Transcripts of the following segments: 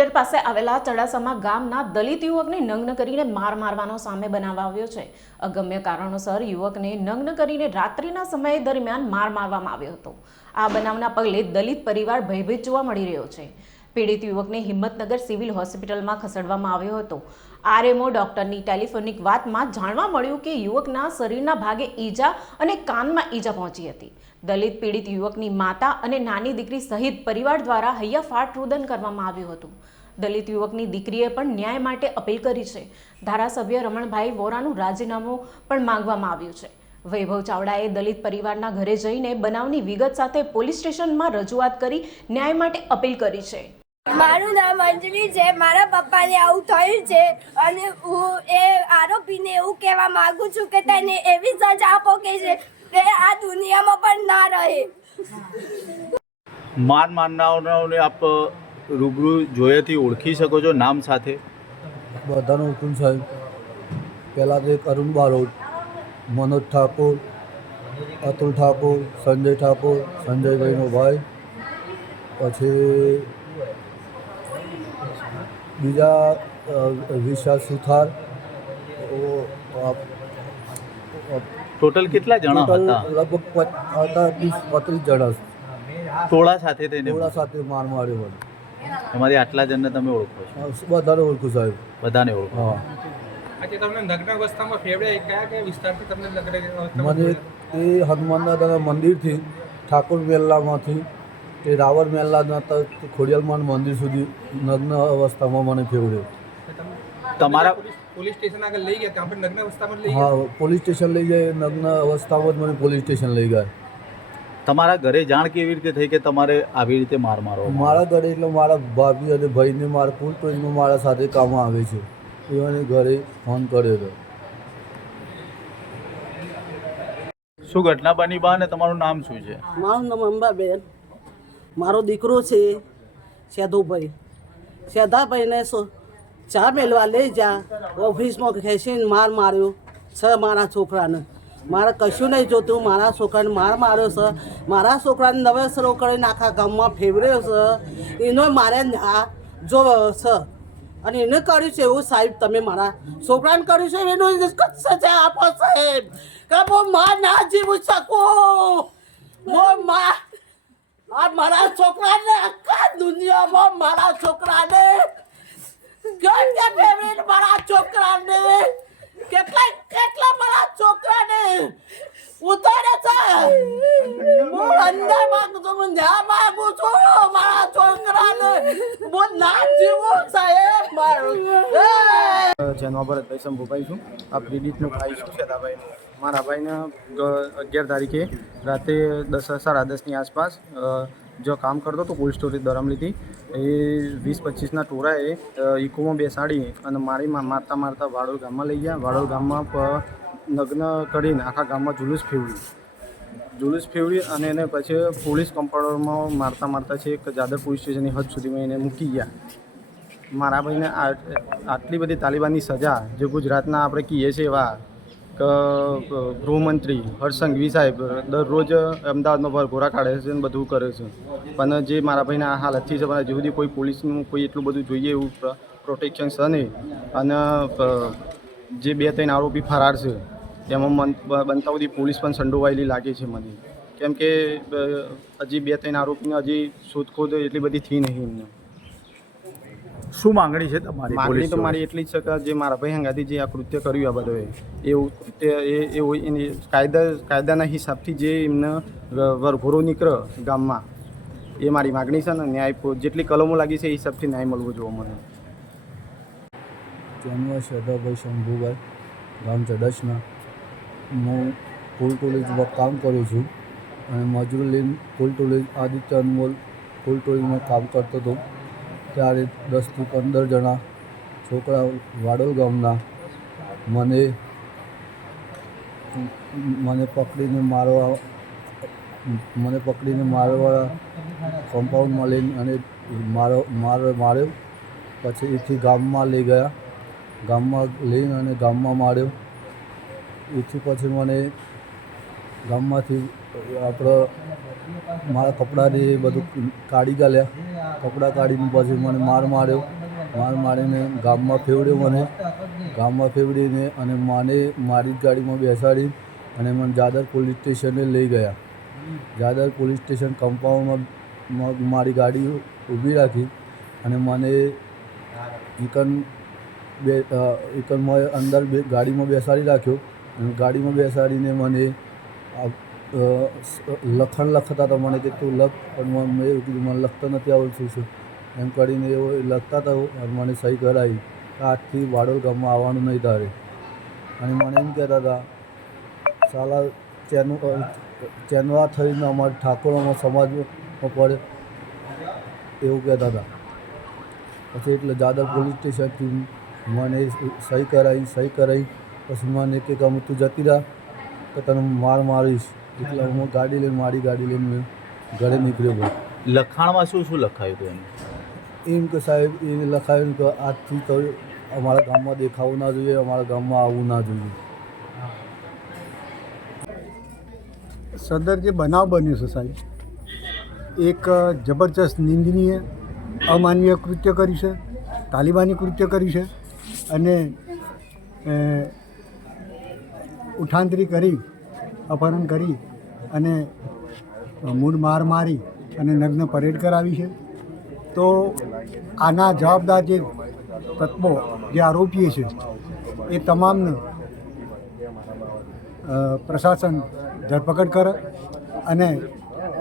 ઈડર પાસે આવેલા ચડાસમા ગામના દલિત યુવકને નગ્ન કરીને માર મારવાનો સામે બનાવ આવ્યો છે. અગમ્ય કારણોસર યુવકને નગ્ન કરીને રાત્રિના સમય દરમિયાન માર મારવામાં આવ્યો હતો. આ બનાવના પગલે દલિત પરિવાર ભયભીત જોવા મળી રહ્યો છે. પીડિત યુવકને હિંમતનગર સિવિલ હોસ્પિટલમાં ખસેડવામાં આવ્યો હતો. આરએમઓ ડોક્ટરની ટેલિફોનિક વાતમાં જાણવા મળ્યું કે યુવકના શરીરના ભાગે ઈજા અને કાનમાં ઈજા પહોંચી હતી. દલિત પીડિત યુવકની માતા અને નાની દીકરી સહિત પરિવાર દ્વારા હૈયાફાટ રુદન કરવામાં આવ્યું હતું. દલિત યુવકની દીકરીએ પણ ન્યાય માટે અપીલ કરી છે. ધારાસભ્ય રમણભાઈ વોરાનું રાજીનામું પણ માંગવામાં આવ્યું છે. વૈભવ ચાવડાએ દલિત પરિવારના ઘરે જઈને બનાવની વિગત સાથે પોલીસ સ્ટેશનમાં રજૂઆત કરી ન્યાય માટે અપીલ કરી છે. મારું નામ અંજલિ છે, મારા પપ્પાને આવું થયું છે અને હું એ આરોપીને એવું કહેવા માંગુ છું કે તેને એવી સજા આપો કે જે તે આ દુનિયામાં પણ ના રહે. માન મારનારાઓને આપ રૂબરૂ જોયેથી ઓળખી શકો છો નામ સાથે? બધાનો હુકુમ સાહેબ. પહેલાં તો એક અરુણ બારોટ મનોજ ઠાકોર અતુલ ઠાકોર સંજય ઠાકોર સંજયભાઈનો ભાઈ પછી બીજા વિશાલ સુથાર ટોટલ કેટલા જણા હતા? લગભગ હતા ત્રીસ બત્રીસ જણા ટોળા સાથે થઈને ટોળા સાથે માર માર્યો હતો. તમારી આટલા જણને તમે ઓળખો છો? બધાને ઓળખું સાહેબ. બધાને ઓળખો હા. આજે તમને નગ્ન અવસ્થામાં ફેવડે કયા કયા વિસ્તારથી તમને નગ્ન મને એ હનુમાન દાદાના મંદિરથી ઠાકોર મેલ્લામાંથી તે રાવર મેલ્લાના ખોડિયાલમાન મંદિર સુધી નગ્ન અવસ્થામાં મને ફેવડ્યો તમારા પોલીસ સ્ટેશન આગળ લઈ ગયા ત્યાં નગ્ન અવસ્થામાં જ લઈ ગયા? હા પોલીસ સ્ટેશન લઈ જાય નગ્ન અવસ્થામાં જ મને પોલીસ સ્ટેશન લઈ ગયા. તમારા ઘરે જાણ કેવી રીતે થઈ કે તમારે આવી રીતે માર મારો મારા ઘરે એટલે મારા ભાભી અને ભાઈને મારા કુલ ટોળીમાં મારા સાથે કામ આવે છે. એવાને ઘરે ફોન કર્યો હતો. શું ઘટના બની બા ને તમારું નામ શું છે? મારું નામ અંબાબેન. મારો દીકરો છે સેધુભાઈ. સેધાભાઈને સો ચા મેળવા લઈ જા. ઓફિસમાં ખેંચીને માર માર્યો છે મારા છોકરાને. મારે કશું નહીં જોતું, મારા છોકરાને માર માર્યો છે. મારા છોકરાને નવેસરો કરીને આખા ગામમાં ફેવર્યો છે. એનો મારે આ જો છે. અને એને કર્યું છે એવું સાહેબ, તમે મારા છોકરાને કર્યું છે એનું સજા આપો સાહેબ. કે હું માં ના જીવું શકું? હું માં આ મારા છોકરાને આખા દુનિયામાં મારા છોકરાને કેમ કે ફેવરેટ મારા છોકરાને. કેટલા કેટલા મારા છોકરાને. ઉતારે છે. હું અંદર માંગુ છું, હું ન્યા માંગુ મારા છોકરાને. હું ના જીવું, સાહેબ, મારું. એ! ભરતભાઈ શંભુભાઈ છું. આ પીડિતનો ભાઈ છું સેદાભાઈનો મારા ભાઈને અગિયાર તારીખે રાતે દસ સાડા દસની આસપાસ જો કામ કરતો હતો કોલ્ડ સ્ટોરેજ દરમલીથી એ વીસ પચીસના ટોળાએ અ, ઇકોમાં બેસાડી અને મારી મારતા મારતા વાડોલ ગામમાં લઈ ગયા. વાડોલ ગામમાં નગ્ન કરીને આખા ગામમાં જુલુસ ફેવડ્યું જુલુસ ફેવડી અને એને પછી પોલીસ કમ્પાઉન્ડરમાં મારતા મારતા છે એક જાદર પોલીસ સ્ટેશનની હદ સુધીમાં એને મૂકી ગયા. મારા ભાઈને આટલી બધી તાલિબાનની સજા જે ગુજરાતના આપણે કહીએ છીએ એવા ગૃહમંત્રી હર્ષ સંઘવી સાહેબ દરરોજ અમદાવાદમાં ભરઘોરા કાઢે છે અને બધું કરે છે. પણ જે મારા ભાઈના હાલતથી છે, પણ હજુ સુધી કોઈ પોલીસનું કોઈ એટલું બધું જોઈએ એવું પ્રોટેક્શન છે નહીં. અને જે બે ત્રણ આરોપી ફરાર છે, એમાં મન બનતા સુધી પોલીસ પણ સંડોવાયેલી લાગે છે મને. કેમ કે હજી બે ત્રણ આરોપીને હજી શોધખોળ એટલી બધી થઈ નહીં એમને. શું માંગણી છે તમારી માંગણી તો મારી એટલી જ છે કે જે મારા ભાઈ હંગાથી જે આ કૃત્ય કર્યું આ બધું એવું કૃત્ય એ એ એની કાયદા કાયદાના હિસાબથી જે એમને વરઘોરો નીકળે ગામમાં એ મારી માગણી છે ને ન્યાય જેટલી કલમો લાગી છે એ હિસાબથી ન્યાય મળવો જોવા મને. જન્મ શ્રદ્ધાભાઈ શંભુભાઈ ગામ ચડસના. હું ફૂલ ટોલેજમાં કામ કરું છું અને મજૂર લઈને ફૂલ ટોલેજ આદિત્ય અનમોલ ફૂલ ટોલેજમાં કામ કરતો હતો. ત્યારે દસથી પંદર જણા છોકરા વાડોલ ગામના, મને મને પકડીને મારવા, મને પકડીને મારવા કમ્પાઉન્ડમાં લઈને અને મારો, માર, માર્યો. પછી એથી ગામમાં લઈ ગયા. ગામમાં લઈને અને ગામમાં માર્યો. એથી પછી મને ગામમાંથી આપણે મારા કપડાને એ બધું કાઢી ગાલ્યા. કપડાં કાઢીને પછી મને માર માર્યો. માર મારીને ગામમાં ફેવડ્યો મને. ગામમાં ફેવડીને અને માને મારી જ ગાડીમાં બેસાડી અને મને જાદર પોલીસ સ્ટેશને લઈ ગયા. જાદર પોલીસ સ્ટેશન કમ્પાઉન્ડમાં મારી ગાડી ઊભી રાખી અને મને ઇકન બે અ, મેં અંદર બે ગાડીમાં બેસાડી રાખ્યો. અને ગાડીમાં બેસાડીને મને લખણ લખતા હતા મને કે તું લખ, પણ મેં એવું કીધું, મને લખતા નથી આવડતું છે. એમ કરીને એવો લખતા હતા અને મને સહી કરાવી. આજથી વાડોલ ગામમાં આવવાનું નહીં તારે. અને મને એમ કહેતા હતા, સાલા, ચેનું ચેનવા થઈને અમારા ઠાકોરોમાં સમાજમાં પડે. એવું કહેતા હતા. પછી એટલે જાદવ પોલીસ સ્ટેશનથી મને સહી કરાવી સહી કરાવી. પછી મને કે કે અમે તું જતી રાહ. તો તને માર મારીશ. એટલે હું ગાડી લઈને મારી ગાડી લઈને મેં ઘરે નીકળ્યો લખાણમાં શું શું લખાયું હતું એમ એમ કે સાહેબ એ લખાયું કે આજથી તો અમારા ગામમાં દેખાવું ના જોઈએ અમારા ગામમાં આવવું ના જોઈએ. સદર જે બનાવ બન્યો છે સાહેબ એક જબરજસ્ત નિંદનીય અમાનવીય કૃત્ય કર્યું છે તાલિબાની કૃત્ય કર્યું છે અને ઉઠાંતરી કરી, અપહરણ કરી અને મૂળ માર મારી અને નગ્ન પરેડ કરાવી છે. તો આના જવાબદાર જે તત્વો, જે આરોપીએ છે, એ તમામને પ્રશાસન ધરપકડ કરે અને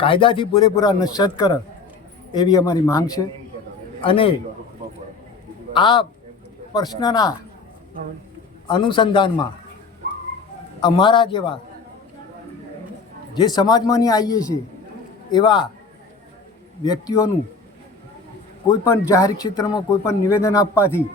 કાયદાથી પૂરેપૂરા નશ્યત કરે એવી અમારી માંગ છે. અને આ પ્રશ્નના અનુસંધાનમાં અમારા જેવા જે સમાજમાંની આવીએ છીએ, એવા વ્યક્તિઓનું કોઈપણ જાહેર ક્ષેત્રમાં કોઈપણ નિવેદન આપવાથી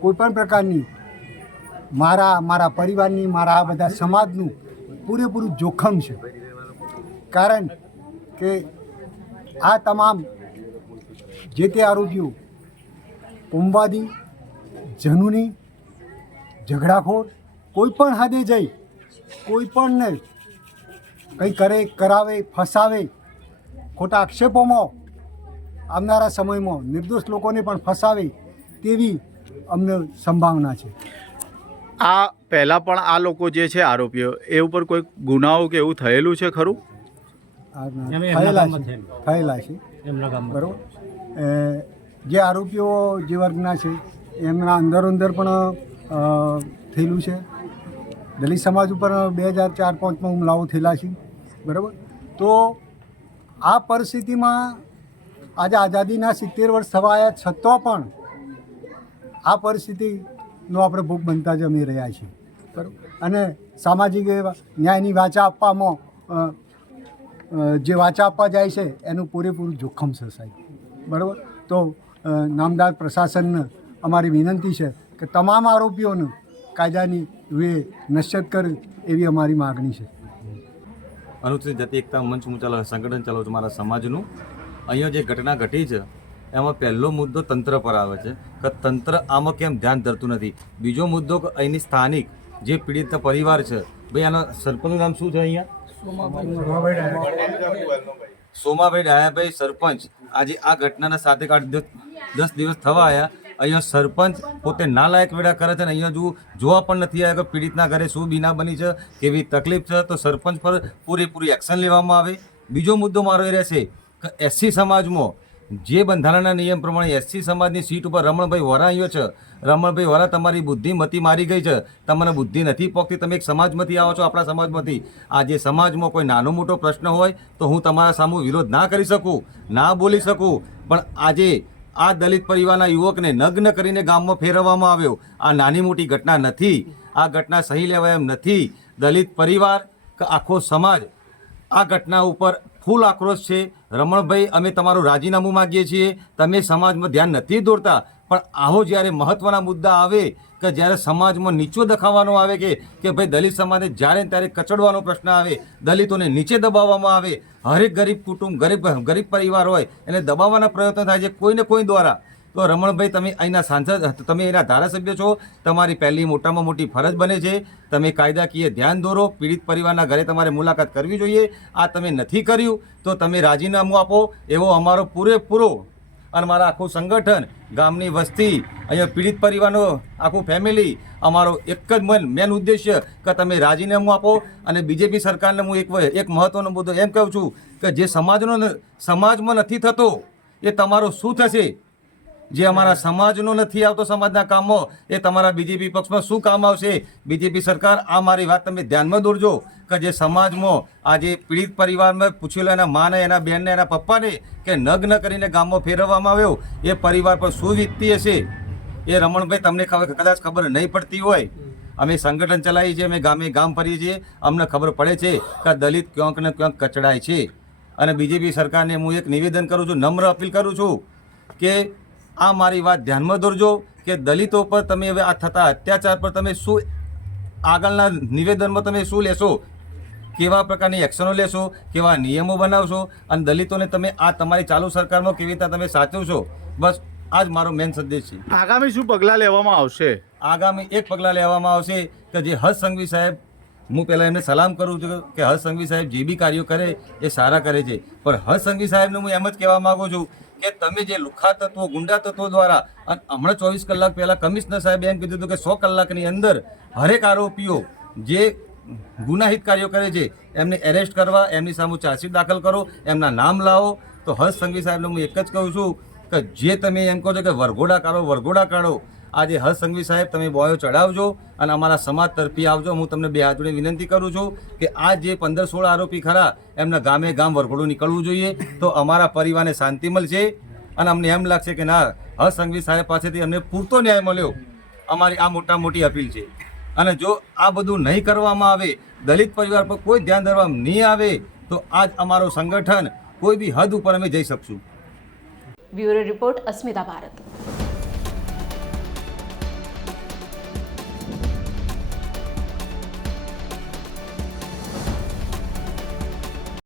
કોઈ પણ પ્રકારની મારા મારા પરિવારની, મારા આ બધા સમાજનું પૂરેપૂરું જોખમ છે. કારણ કે આ તમામ જે તે આરોપીઓ કોમવાદી જનુની, ઝઘડાખોર, કોઈ પણ જઈ કોઈ પણને કંઈ કરે કરાવે ફસાવે ખોટા આક્ષેપોમાં આવનારા સમયમાં નિર્દોષ લોકોને પણ ફસાવે તેવી અમને સંભાવના છે. આ પહેલાં પણ આ લોકો જે છે આરોપીઓ એ ઉપર કોઈ ગુનાઓ કે એવું થયેલું છે ખરું? થયેલા છે. થયેલા. છે. બરાબર? જે આરોપીઓ જે વર્ગના છે એમના અંદર અંદર પણ થયેલું છે. દલિત સમાજ ઉપર બે હજાર ચાર પાંચમાં હુમલાઓ થયેલા છે. બરાબર? તો આ પરિસ્થિતિમાં આજે આઝાદીના સિત્તેર વર્ષ થવા આવ્યા છતાં પણ આ પરિસ્થિતિનો આપણે ભોગ બનતા જ અમે રહ્યા છીએ. બરાબર? અને સામાજિક ન્યાયની વાચા આપવામાં જે વાચા આપવા જાય છે એનું પૂરેપૂરું જોખમ છે બરાબર? તો નામદાર પ્રશાસનને અમારી વિનંતી છે કે તમામ આરોપીઓને કાયદાની વે નશ્યત કરે એવી અમારી માગણી છે. અનુસૂચિત જાતિ એકતા મંચ હું ચાલો સંગઠન ચાલો છું મારા સમાજનું. અહીંયા જે ઘટના ઘટી છે એમાં પહેલો મુદ્દો તંત્ર પર આવે છે. કે તંત્ર આમાં કેમ ધ્યાન ધરતું નથી? બીજો મુદ્દો કે અહીંની સ્થાનિક જે પીડિત પરિવાર છે ભાઈ આના સરપંચનું નામ શું છે અહીંયા? સોમાભાઈ ડાયાભાઈ સરપંચ. આજે આ ઘટનાના સાથે આઠ દસ દસ દિવસ થવા આવ્યા અહીંયા સરપંચ પોતે નાલાયક વેળા કરે છે ને અહીંયા જો જોવા પણ નથી આવ્યા કે પીડિતના ઘરે શું બીના બની છે, કેવી તકલીફ છે, તો સરપંચ પર પૂરેપૂરી એક્શન લેવામાં આવે. બીજો મુદ્દો મારો એ રહેશે કે એસસી સમાજમાં જે બંધારણના નિયમ પ્રમાણે એસસી સમાજની સીટ ઉપર રમણભાઈ વોરા આવ્યો છે. રમણભાઈ વોરા, તમારી બુદ્ધિમતી મારી ગઈ છે. તમને બુદ્ધિ નથી પોકતી તમે એક સમાજમાંથી આવો છો આપણા સમાજમાંથી. આજે સમાજમાં કોઈ નાનો મોટો પ્રશ્ન હોય તો હું તમારા સામે વિરોધ ના કરી શકું, ના બોલી શકું. પણ આજે આ દલિત પરિવારના યુવકને નગ્ન કરીને ગામમાં ફેરવવામાં આવ્યો. આ નાની મોટી ઘટના નથી. આ ઘટના સહી લેવાય એમ નથી. દલિત પરિવાર કે આખો સમાજ આ ઘટના ઉપર ફૂલ આક્રોશ છે. રમણભાઈ, અમે તમારું રાજીનામું માગીએ છીએ. તમે સમાજમાં ધ્યાન નથી દોરતા. પણ આવો જ્યારે મહત્ત્વના મુદ્દા આવે કે જ્યારે સમાજમાં નીચો દખાવાનો આવે કે કે ભાઈ દલિત સમાજને જ્યારે ત્યારે કચડવાનો પ્રશ્ન આવે, દલિતોને નીચે દબાવવામાં આવે, હરેક ગરીબ કુટુંબ, ગરીબ ગરીબ પરિવાર હોય, એને દબાવવાના પ્રયત્નો થાય છે કોઈને કોઈ દ્વારા. તો રમણભાઈ, તમે અહીંના સાંસદ, તમે એના ધારાસભ્ય છો, તમારી પહેલી મોટામાં મોટી ફરજ બને છે. તમે કાયદાકીય ધ્યાન દોરો, પીડિત પરિવારના ઘરે તમારે મુલાકાત કરવી જોઈએ. આ તમે નથી કર્યું, તો તમે રાજીનામું આપો. એવો અમારો પૂરેપૂરો અને મારા આખું સંગઠન, ગામની વસ્તી, અહીંયા પીડિત પરિવારનો આખું ફેમિલી અમારો એક જ મન મેન ઉદ્દેશ્ય કે તમે રાજીનામું આપો અને બીજેપી સરકારને હું એક એક મહત્ત્વનો મુદ્દો એમ કહું છું કે જે સમાજનો સમાજમાં નથી થતો, એ તમારો શું થશે? જે અમારા સમાજનો નથી આવતો સમાજના કામો, એ તમારા બીજેપી પક્ષમાં શું કામ આવશે? બીજેપી સરકાર આ મારી વાત તમે ધ્યાનમાં દોરજો કે જે સમાજમાં આજે પીડિત પરિવારમાં પૂછેલો એના માને, એના બહેનને એના પપ્પાને કે નગ્ન કરીને ગામમાં ફેરવવામાં આવ્યો, એ પરિવાર પર શું વીતતી હશે? એ રમણભાઈ, તમને કદાચ ખબર નહીં પડતી હોય. અમે સંગઠન ચલાવીએ છીએ, અમે ગામે ગામ ફરીએ છીએ. અમને ખબર પડે છે કે દલિત ક્યાંક ને ક્યાંક કચડાય છે. અને બીજેપી સરકારને હું એક નિવેદન કરું છું, નમ્ર અપીલ કરું છું કે આ મારી વાત ધ્યાનમાં દોરજો કે દલિતો પર તમે હવે આ થતા અત્યાચાર પર તમે શું આગળના નિવેદનમાં તમે શું લેશો? કેવા પ્રકારની એક્શનો લેશો? કેવા નિયમો બનાવશો? અને દલિતોને તમે આ તમારી ચાલુ સરકારમાં કેવી રીતે તમે સાચવશો? બસ આ જ મારો મેન સંદેશ છે. આગામી શું પગલાં લેવામાં આવશે? આગામી એક પગલાં લેવામાં આવશે કે જે હર્ષ સંઘવી સાહેબ હું પહેલાં એમને સલામ કરું છું કે હર્ષ સંઘવી સાહેબ જે બી કાર્યો કરે એ સારા કરે છે. પણ હર્ષ સંઘવી સાહેબને હું એમ જ કહેવા માગું છું કે તમે જે લુખા તત્વો, ગુંડા તત્વો દ્વારા, અને હમણાં ચોવીસ કલાક પહેલાં કમિશનર સાહેબે એમ કીધું હતું કે સો કલાકની અંદર હરેક આરોપીઓ જે ગુનાહિત કાર્યો કરે છે, એમને એરેસ્ટ કરવા, એમની સામે ચાર્જશીટ દાખલ કરો, એમના નામ લાવો. તો હર્ષ સંઘવી સાહેબને હું એક જ કહું છું કે જે તમે એમ કહો છો કે વરઘોડા કાઢો વરઘોડા કાઢો આજે હર્ષ સંઘવી સાહેબ, તમે બોયો ચડાવજો અને અમારા સમાજ તરફી આવજો. હું તમને બે હાથ વિનંતી કરું છું કે આ જે પંદર સોળ આરોપી ખરા, એમના ગામે ગામ વરઘોડું નીકળવું જોઈએ. તો અમારા પરિવારને શાંતિ મળશે અને અમને એમ લાગશે કે ના હર્ષ સંઘવી સાહેબ પાસેથી અમને પૂરતો ન્યાય મળ્યો. અમારી આ મોટા મોટી અપીલ છે. અને જો આ બધું નહીં કરવામાં આવે, દલિત પરિવાર પર કોઈ ધ્યાન ધરવામાં નહીં આવે, તો આજ અમારો સંગઠન કોઈ બી હદ ઉપર અમે જઈ શકશું. Bureau report Asmita Bharat.